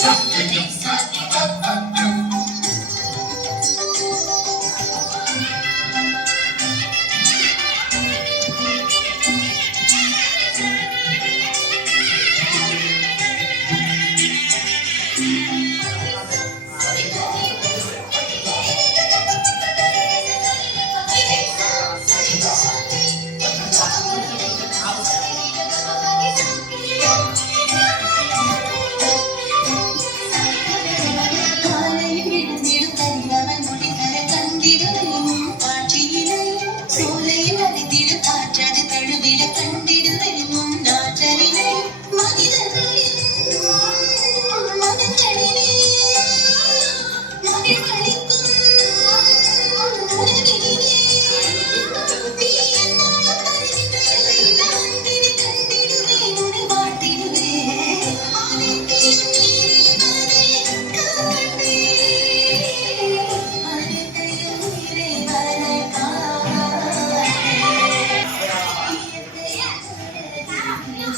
Something inside.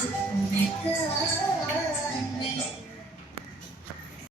Oh, my God.